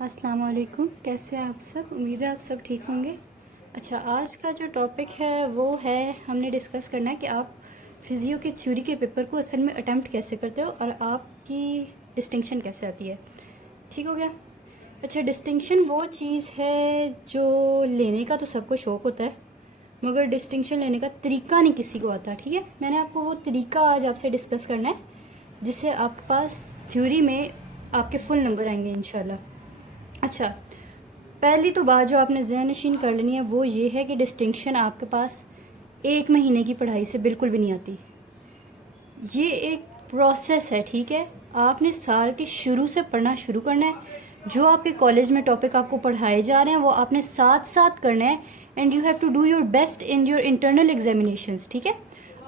अस्सलाम वालेकुम। कैसे हैं आप सब? उम्मीद है आप सब ठीक होंगे। अच्छा, आज का जो टॉपिक है वो है, हमने डिस्कस करना है कि आप फिज़ियो की थ्योरी के पेपर को असल में अटेम्प्ट कैसे करते हो और आपकी डिस्टिंक्शन कैसे आती है। ठीक हो गया। अच्छा, डिस्टिंक्शन वो चीज़ है जो लेने का तो सबको शौक़ होता है, मगर डिस्टिंक्शन लेने का तरीका नहीं किसी को आता। ठीक है, मैंने आपको वो तरीका आज आपसे डिस्कस करना है जिससे आपके पास थ्योरी में आपके फुल नंबर आएंगे इंशाल्लाह। अच्छा, पहली तो बात जो आपने ज़हन नशीन कर लेनी है वो ये है कि डिस्टिंक्शन आपके पास एक महीने की पढ़ाई से बिल्कुल भी नहीं आती। ये एक प्रोसेस है। ठीक है, आपने साल के शुरू से पढ़ना शुरू करना है। जो आपके कॉलेज में टॉपिक आपको पढ़ाए जा रहे हैं वो आपने साथ साथ करना है, and you have to do your best in your internal examinations. ठीक है,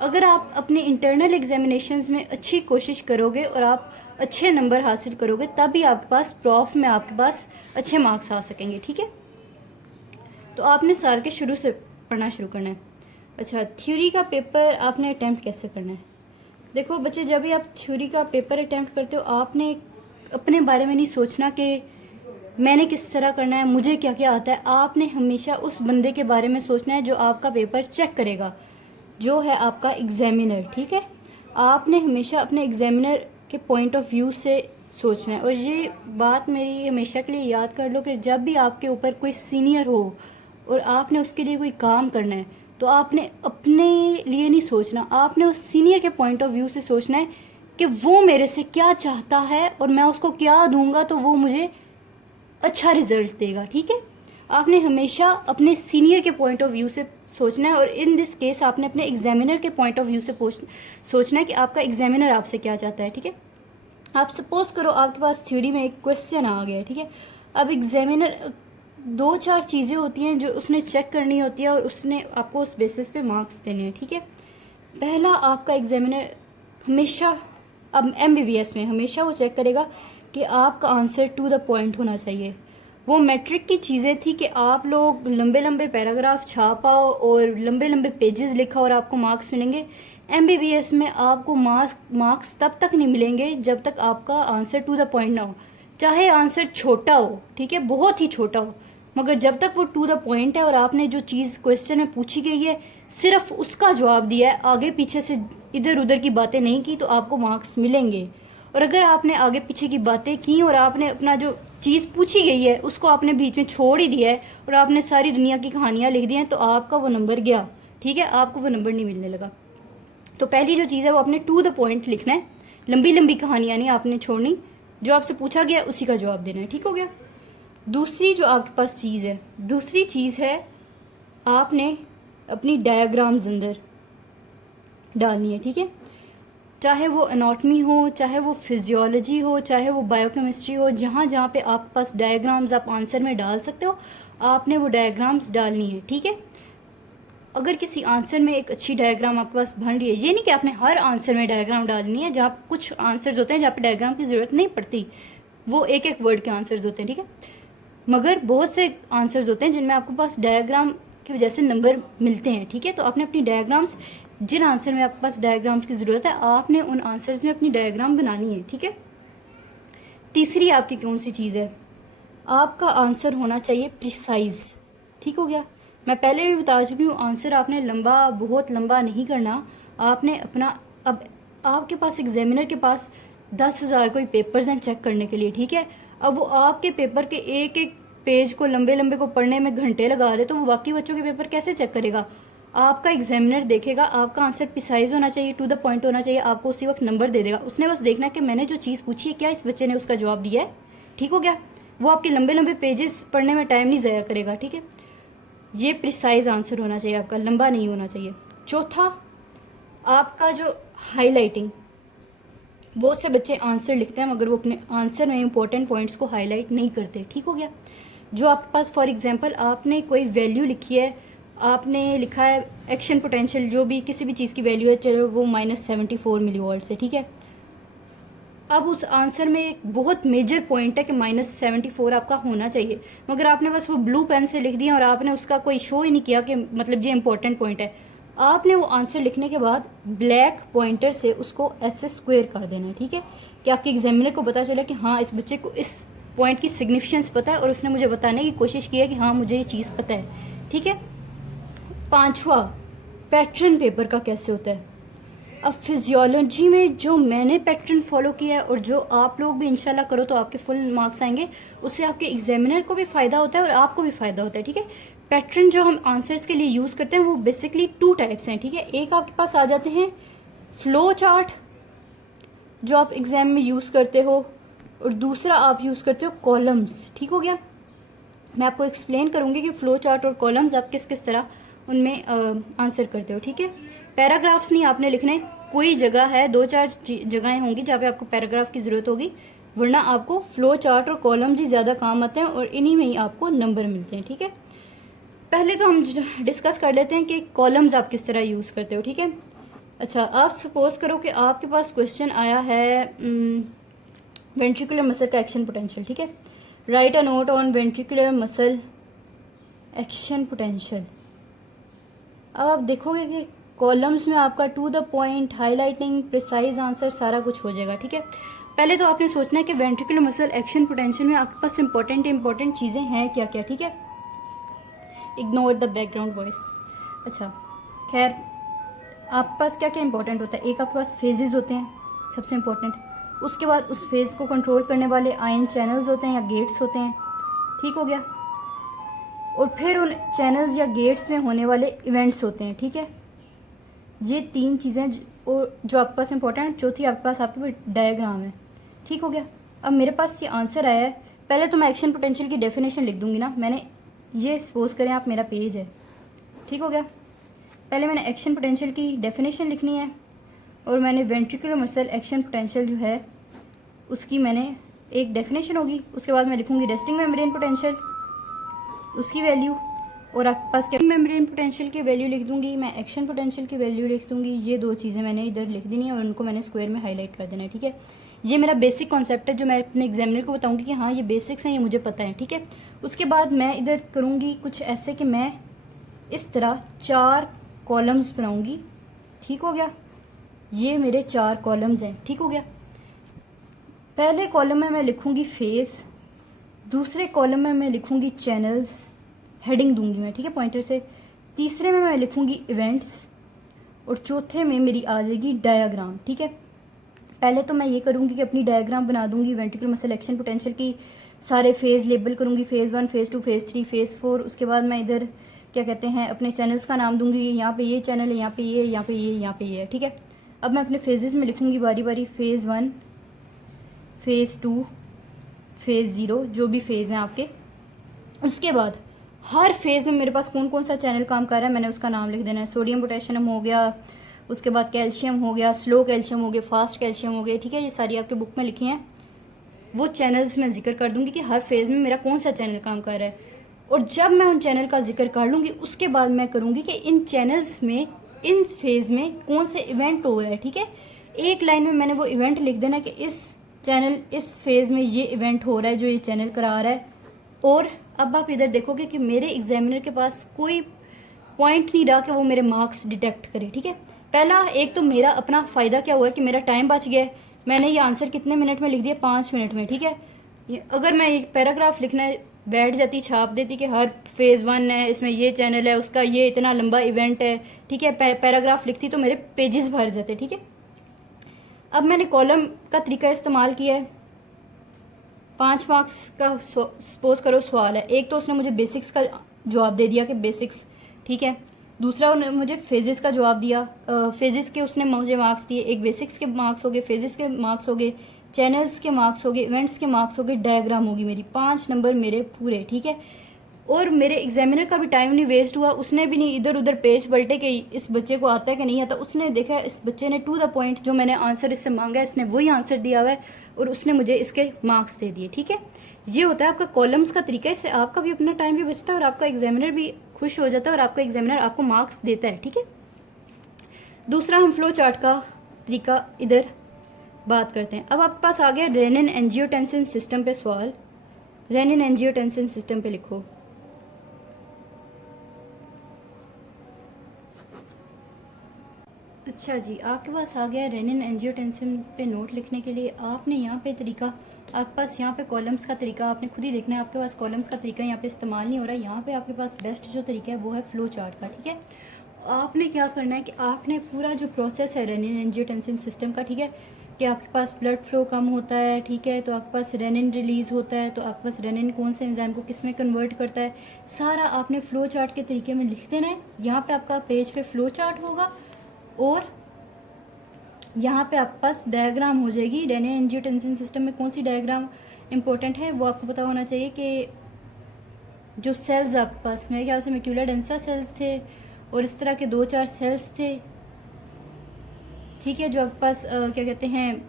अगर आप अपने इंटरनल एग्जामिनेशंस में अच्छी कोशिश करोगे और आप अच्छे नंबर हासिल करोगे तभी आपके पास प्रॉफ में आपके पास अच्छे मार्क्स आ सकेंगे। ठीक है, तो आपने साल के शुरू से पढ़ना शुरू करना है। अच्छा, थ्योरी का पेपर आपने अटैम्प्ट कैसे करना है? देखो बच्चे, जब भी आप थ्योरी का पेपर अटैम्प्ट करते हो आपने अपने बारे में नहीं सोचना कि मैंने किस तरह करना है, मुझे क्या क्या आता है। आपने हमेशा उस बंदे के बारे में सोचना है जो आपका पेपर चेक करेगा, जो है आपका एग्जामिनर। ठीक है, आपने हमेशा अपने एग्जामिनर के पॉइंट ऑफ व्यू से सोचना है। और ये बात मेरी हमेशा के लिए याद कर लो कि जब भी आपके ऊपर कोई सीनियर हो और आपने उसके लिए कोई काम करना है तो आपने अपने लिए नहीं सोचना, आपने उस सीनियर के पॉइंट ऑफ व्यू से सोचना है कि वो मेरे से क्या चाहता है और मैं उसको क्या दूंगा तो वो मुझे अच्छा रिजल्ट देगा। ठीक है, आपने हमेशा अपने सीनियर के पॉइंट ऑफ व्यू से सोचना है, और इन दिस केस आपने अपने एग्जामिनर के पॉइंट ऑफ व्यू से सोचना है कि आपका एग्जामिनर आपसे क्या चाहता है। ठीक है, आप सपोज करो आपके पास थ्योरी में एक क्वेश्चन आ गया है। ठीक है, अब एग्जामिनर दो चार चीज़ें होती हैं जो उसने चेक करनी होती है और उसने आपको उस बेसिस पे मार्क्स देने हैं। ठीक है, पहला आपका एग्जामिनर हमेशा, अब MBBS में हमेशा वो चेक करेगा कि आपका आंसर टू द पॉइंट होना चाहिए। वो मैट्रिक की चीज़ें थी कि आप लोग लंबे लंबे पैराग्राफ छापाओ और लंबे लंबे पेजेस लिखा और आपको मार्क्स मिलेंगे। MBBS में आपको मार्क्स तब तक नहीं मिलेंगे जब तक आपका आंसर टू द पॉइंट ना हो, चाहे आंसर छोटा हो। ठीक है, बहुत ही छोटा हो, मगर जब तक वो टू द पॉइंट है और आपने जो चीज़ क्वेश्चन में पूछी गई है सिर्फ उसका जवाब दिया है, आगे पीछे से इधर उधर की बातें नहीं की, तो आपको मार्क्स मिलेंगे। और अगर आपने आगे पीछे की बातें की और आपने अपना जो चीज़ पूछी गई है उसको आपने बीच में छोड़ ही दिया है और आपने सारी दुनिया की कहानियाँ लिख दी हैं, तो आपका वो नंबर गया। ठीक है, आपको वो नंबर नहीं मिलने लगा। तो पहली जो चीज़ है वो आपने टू द पॉइंट लिखना है, लंबी लंबी कहानियाँ नहीं आपने छोड़नी, जो आपसे पूछा गया उसी का जवाब देना है। ठीक हो गया। दूसरी जो आपके पास चीज़ है, दूसरी चीज़ है आपने अपनी डायग्राम्स अंदर डालनी है। ठीक है, चाहे वो एनाटॉमी हो, चाहे वो फिजियोलॉजी हो, चाहे वो बायोकेमिस्ट्री हो, जहाँ जहाँ पे आपके पास डायग्राम्स आप आंसर में डाल सकते हो आपने वो डायग्राम्स डालनी है। ठीक है, अगर किसी आंसर में एक अच्छी डायग्राम आपके पास बन रही है, ये नहीं कि आपने हर आंसर में डायग्राम डालनी है, जहाँ कुछ आंसर्स होते हैं जहाँ पे डायग्राम की ज़रूरत नहीं पड़ती, वो एक एक वर्ड के आंसर्स होते हैं। ठीक है, मगर बहुत से आंसर्स होते हैं जिनमें आपके पास डायग्राम की वजह से नंबर मिलते हैं। ठीक है, तो आपने अपनी डायग्राम्स, जिन आंसर में आपके पास डायग्राम्स की ज़रूरत है आपने उन आंसर्स में अपनी डायग्राम बनानी है। ठीक है, तीसरी आपकी कौन सी चीज़ है, आपका आंसर होना चाहिए प्रिसाइज। ठीक हो गया, मैं पहले भी बता चुकी हूँ, आंसर आपने लंबा, बहुत लंबा नहीं करना। आपने अपना, अब आपके पास एग्जामिनर के पास 10,000 कोई पेपर्स हैं चेक करने के लिए। ठीक है, अब वो आपके पेपर के एक एक पेज को, लंबे लंबे को पढ़ने में घंटे लगा दे तो वो बाकी बच्चों के पेपर कैसे चेक करेगा? आपका एग्जामिनर देखेगा, आपका आंसर प्रिसाइज होना चाहिए, टू द पॉइंट होना चाहिए, आपको उसी वक्त नंबर दे देगा। उसने बस देखना है कि मैंने जो चीज़ पूछी है क्या इस बच्चे ने उसका जवाब दिया है। ठीक हो गया, वो आपके लंबे लंबे पेजेस पढ़ने में टाइम नहीं ज़ाया करेगा। ठीक है, ये प्रिसाइज आंसर होना चाहिए आपका, लंबा नहीं होना चाहिए। चौथा, आपका जो हाईलाइटिंग, बहुत से बच्चे आंसर लिखते हैं मगर वो अपने आंसर में इंपॉर्टेंट पॉइंट्स को हाईलाइट नहीं करते। ठीक हो गया, जो आपके पास फॉर एग्जांपल आपने कोई वैल्यू लिखी है, आपने लिखा है एक्शन पोटेंशियल, जो भी किसी भी चीज़ की वैल्यू है, चलो वो -74 मिलीवोल्ट है। ठीक है, अब उस आंसर में एक बहुत मेजर पॉइंट है कि -74 आपका होना चाहिए, मगर आपने बस वो ब्लू पेन से लिख दिया और आपने उसका कोई शो ही नहीं किया कि मतलब ये इंपॉर्टेंट पॉइंट है। आपने वो आंसर लिखने के बाद ब्लैक पॉइंटर से उसको ऐसे स्क्वायर कर देना है। ठीक है, कि आपके एग्जामिनर को पता चले कि हाँ इस बच्चे को इस पॉइंट की सिग्निफिकेंस पता है और उसने मुझे बताने की कोशिश की है कि हाँ मुझे ये चीज़ पता है, ठीक है। पांचवा, पैटर्न पेपर का कैसे होता है। अब फिजियोलॉजी में जो मैंने पैटर्न फॉलो किया है और जो आप लोग भी इंशाल्लाह करो तो आपके फुल मार्क्स आएंगे, उससे आपके एग्जामिनर को भी फ़ायदा होता है और आपको भी फ़ायदा होता है, ठीक है। पैटर्न जो हम आंसर्स के लिए यूज़ करते हैं वो बेसिकली 2 टाइप्स हैं, ठीक है। एक आपके पास आ जाते हैं फ्लो चार्ट जो आप एग्ज़ाम में यूज़ करते हो, और दूसरा आप यूज़ करते हो कॉलम्स, ठीक हो गया। मैं आपको एक्सप्लेन करूँगी कि फ़्लो चार्ट और कॉलम्स आप किस किस तरह उनमें आंसर करते हो, ठीक है। पैराग्राफ्स नहीं आपने लिखने, कोई जगह है 2-4 जगहें होंगी जहाँ पे आपको पैराग्राफ की ज़रूरत होगी, वरना आपको फ़्लो चार्ट और कॉलम्स ही ज़्यादा काम आते हैं और इन्हीं में ही आपको नंबर मिलते हैं, ठीक है। पहले तो हम डिस्कस कर लेते हैं कि कॉलम्स आप किस तरह यूज़ करते हो, ठीक है। अच्छा, आप सपोज करो कि आपके पास क्वेश्चन आया है वेंट्रिकुलर मसल का एक्शन पोटेंशियल, ठीक है। Write a note on ventricular muscle action potential. अब आप देखोगे कि कॉलम्स में आपका to the point, highlighting, precise answer सारा कुछ हो जाएगा, ठीक है। पहले तो आपने सोचना है कि वेंट्रिकुलर मसल एक्शन पोटेंशियल में आपके पास इंपॉर्टेंट चीज़ें हैं क्या क्या, ठीक है। Ignore the background voice. अच्छा, खैर आपके पास क्या क्या इंपॉर्टेंट होता है। एक आपके पास फेजेस होते हैं सबसे इंपॉर्टेंट, उसके बाद उस फेज को कंट्रोल करने वाले आयन चैनल्स होते हैं या गेट्स होते हैं, ठीक हो गया। और फिर उन चैनल्स या गेट्स में होने वाले इवेंट्स होते हैं, ठीक है। ये 3 चीज़ें और जो आपके पास इंपॉर्टेंट। चौथी आपके पास आपके डायग्राम है, ठीक हो गया। अब मेरे पास ये आंसर आया है, पहले तो मैं एक्शन पोटेंशियल की डेफिनेशन लिख दूंगी ना। मैंने ये सपोज करें आप मेरा पेज है, ठीक हो गया। पहले मैंने एक्शन पोटेंशियल की डेफिनेशन लिखनी है और मैंने वेंट्रिकुलर मसल एक्शन पोटेंशियल जो है उसकी मैंने एक डेफिनेशन होगी, उसके बाद मैं लिखूंगी रेस्टिंग मेम्ब्रेन पोटेंशियल, उसकी वैल्यू, और आपके पास क्या मेम्ब्रेन पोटेंशियल की वैल्यू लिख दूंगी, मैं एक्शन पोटेंशियल की वैल्यू लिख दूंगी। ये 2 चीज़ें मैंने इधर लिख देनी है और उनको मैंने स्क्वायर में हाईलाइट कर देना है, ठीक है। ये मेरा बेसिक कॉन्सेप्ट है जो मैं अपने एग्जामिनर को बताऊंगी कि हाँ ये बेसिक्स हैं, ये मुझे पता है, ठीक है। उसके बाद मैं इधर करूँगी कुछ ऐसे कि मैं इस तरह 4 कॉलम्स बनाऊँगी, ठीक हो गया। ये मेरे 4 कॉलम्स हैं, ठीक हो गया। पहले कॉलम में मैं लिखूँगी फेस, दूसरे कॉलम में मैं लिखूँगी चैनल्स, हेडिंग दूंगी मैं, ठीक है, पॉइंटर से। तीसरे में मैं लिखूंगी इवेंट्स और चौथे में मेरी आ जाएगी डायग्राम, ठीक है। पहले तो मैं ये करूंगी कि अपनी डायग्राम बना दूंगी वेंट्रिकुलर मसल एक्शन पोटेंशियल की, सारे फेज लेबल करूंगी, फेज़ 1, फेज़ 2, फेज़ 3, फेज़ 4। उसके बाद मैं इधर क्या कहते हैं अपने चैनल्स का नाम दूंगी, यहाँ पे ये चैनल है, यहाँ पे ये, यहाँ पे ये, यहाँ पे ये है, ठीक है। अब मैं अपने फेजेस में लिखूंगी बारी बारी, फेज़ 1, फेज़ 2, फेज़ 0, जो भी फेज़ हैं आपके। उसके बाद हर फेज़ में मेरे पास कौन कौन सा चैनल काम कर रहा है मैंने उसका नाम लिख देना है। सोडियम पोटेशियम हो गया, उसके बाद कैल्शियम हो गया, स्लो कैल्शियम हो गया, फास्ट कैल्शियम हो गया, ठीक है। ये सारी आपके बुक में लिखी हैं। वो चैनल्स मैं जिक्र कर दूंगी कि हर फेज़ में मेरा कौन सा चैनल काम कर रहा है। और जब मैं उन चैनल का जिक्र कर लूँगी उसके बाद मैं करूँगी कि इन चैनल्स में इन फेज़ में कौन से इवेंट हो रहा है, ठीक है। एक लाइन में मैंने वो इवेंट लिख देना कि इस चैनल इस फेज़ में ये इवेंट हो रहा है जो ये चैनल करा रहा है। और अब आप इधर देखोगे कि मेरे एग्जामिनर के पास कोई पॉइंट नहीं रहा कि वो मेरे मार्क्स डिटेक्ट करे, ठीक है। पहला एक तो मेरा अपना फ़ायदा क्या हुआ है कि मेरा टाइम बच गया है। मैंने ये आंसर कितने मिनट में लिख दिया, 5 मिनट में, ठीक है। अगर मैं एक पैराग्राफ लिखना बैठ जाती, छाप देती कि हर फेज़ 1 है, इसमें ये चैनल है, उसका ये इतना लंबा इवेंट है, ठीक है, पैराग्राफ लिखती तो मेरे पेजेस भर जाते, ठीक है। अब मैंने कॉलम का तरीका इस्तेमाल किया है। 5 मार्क्स का सपोज करो सवाल है, एक तो उसने मुझे बेसिक्स का जवाब दे दिया कि बेसिक्स, ठीक है। दूसरा उन्होंने मुझे फेजेस का जवाब दिया, फेजेस के उसने मुझे मार्क्स दिए, एक बेसिक्स के मार्क्स हो गए, फेजेस के मार्क्स हो गए, चैनल्स के मार्क्स हो गए, इवेंट्स के मार्क्स हो गए, डायग्राम होगी मेरी, 5 नंबर मेरे पूरे, ठीक है। और मेरे एग्जामिनर का भी टाइम नहीं वेस्ट हुआ, उसने भी नहीं इधर उधर पेज पलटे कि इस बच्चे को आता है कि नहीं आता। उसने देखा इस बच्चे ने टू द पॉइंट जो मैंने आंसर इससे मांगा है इसने वही आंसर दिया हुआ है और उसने मुझे इसके मार्क्स दे दिए, ठीक है। ये होता है आपका कॉलम्स का तरीका, इससे आपका भी अपना टाइम भी बचता है और आपका एग्जामिनर भी खुश हो जाता है और आपका एग्जामिनर आपको मार्क्स देता है, ठीक है। दूसरा हम फ्लो चार्ट का तरीका इधर बात करते हैं। अब आपके पास आ गया रेनिन एंजियोटेंसिन सिस्टम पे सवाल। रेनिन एंजियोटेंसिन सिस्टम पे लिखो। अच्छा जी, आपके पास आ गया रेनिन एंजियोटेंसिन पे नोट लिखने के लिए। आपने यहाँ पे तरीका आपके पास यहाँ पे कॉलम्स का तरीका आपने खुद ही देखना है, आपके पास कॉलम्स का तरीका यहाँ पे इस्तेमाल नहीं हो रहा है। यहाँ पे आपके पास बेस्ट जो तरीका है वो है फ्लो चार्ट का, ठीक है। आपने क्या करना है कि आपने पूरा जो प्रोसेस है रेनिन एंजियोटेंसिन सिस्टम का, ठीक है, कि आपके पास ब्लड फ्लो कम होता है, ठीक है, तो आपके पास रेनिन रिलीज़ होता है, तो आपके पास रेनिन कौन से एंजाइम को किस में कन्वर्ट करता है, सारा आपने फ़्लो चार्ट के तरीके में लिख देना है। यहाँ पे आपका पेज पे फ़्लो चार्ट होगा और यहाँ पे आपके पास डायग्राम हो जाएगी। रेनिन एंजियोटेंसिन सिस्टम में कौन सी डायग्राम इंपॉर्टेंट है वो आपको पता होना चाहिए कि जो सेल्स आपके पास, मेरे ख्याल से मैक्यूला डेंसा सेल्स थे और इस तरह के 2-4 सेल्स थे, ठीक है, जो आपके पास क्या कहते हैं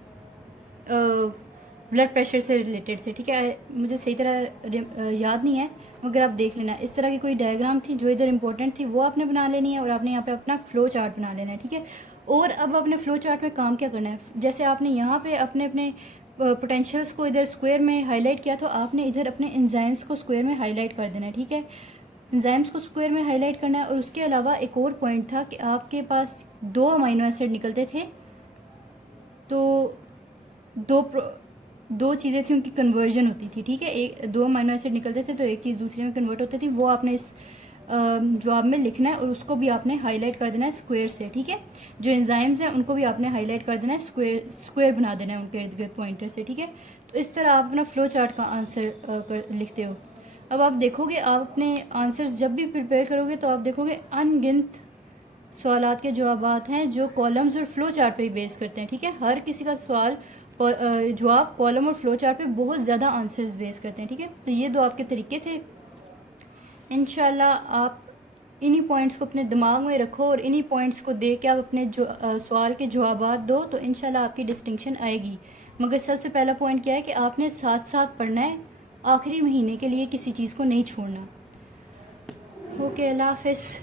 ब्लड प्रेशर से रिलेटेड थे, ठीक है। मुझे सही तरह याद नहीं है, मगर आप देख लेना। इस तरह की कोई डायग्राम थी जो इधर इंपॉर्टेंट थी, वो आपने बना लेनी है और आपने यहाँ पे अपना फ़्लो चार्ट बना लेना है, ठीक है। और अब अपने फ़्लो चार्ट में काम क्या करना है, जैसे आपने यहाँ पे अपने अपने पोटेंशियल्स को इधर स्क्वायर में हाईलाइट किया, तो आपने इधर अपने एंजाइम्स को स्क्वायर में हाईलाइट कर देना है, ठीक है। एंजाइम्स को स्क्वायर में हाईलाइट करना है। और उसके अलावा एक और पॉइंट था कि आपके पास 2 अमीनो एसिड निकलते थे, तो दो चीज़ें थी, उनकी कन्वर्जन होती थी, ठीक है। एक 2 अमीनो एसिड निकलते थे तो एक चीज़ दूसरे में कन्वर्ट होती थी, वो आपने इस जवाब में लिखना है और उसको भी आपने हाईलाइट कर देना है स्क्वायर से, ठीक है। जो एंजाइम्स हैं उनको भी आपने हाईलाइट कर देना है, स्क्वायर बना देना है उनके इर्द गिर्द पॉइंटर से, ठीक है। तो इस तरह आप अपना फ़्लो चार्ट का आंसर लिखते हो। अब आप देखोगे, आप अपने आंसर्स जब भी प्रिपेयर करोगे तो आप देखोगे अनगिनत सवालात के जवाबात हैं जो कॉलम्स और फ्लो चार्ट पे ही बेस करते हैं, ठीक है। हर किसी का सवाल जवाब कॉलम और फ्लो चार्ट पे बहुत ज़्यादा आंसर्स बेस करते हैं, ठीक है। तो ये 2 आपके तरीके थे। इंशाल्लाह आप इन्हीं पॉइंट्स को अपने दिमाग में रखो और इन्हीं पॉइंट्स को दे के आप अपने सवाल के जवाबात दो, तो इंशाल्लाह आपकी डिस्टिंक्शन आएगी। मगर सबसे पहला पॉइंट क्या है कि आपने साथ साथ पढ़ना है, आखिरी महीने के लिए किसी चीज़ को नहीं छोड़ना। ओके, अल्लाह हाफिज़।